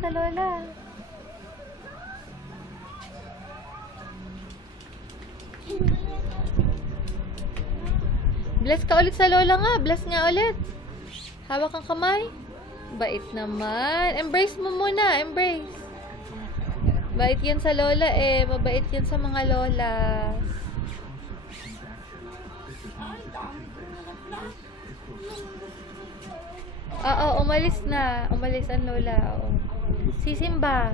sa lola. Bless ka ulit sa lola nga. Bless nga ulit. Hawak ang kamay. Bait naman. Embrace mo muna. Embrace. Bait yan sa lola eh. Mabait yan sa mga lola. Oo, umalis na. Umalis ang lola. Oo. Sisimba.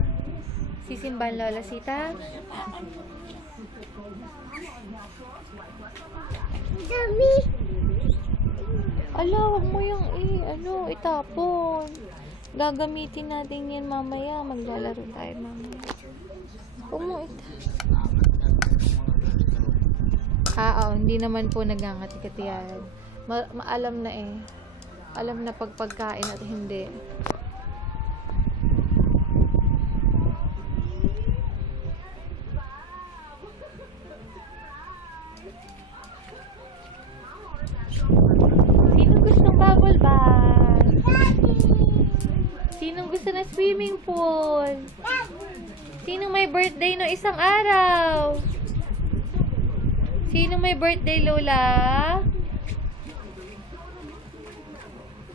Sisimba ang lola sita. Dami. Ala, huwag mo yung itapon. Gagamitin natin yan mamaya. Maglalaro tayo mamaya. Huwag mo hindi naman po nagangati-kati yan. Maalam na eh. Alam na pagkain at hindi. Sino gustong bubble bath? Sinong gusto na swimming pool? Sinong may birthday no isang araw? Sinong may birthday, Lola?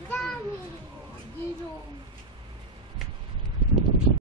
Dami.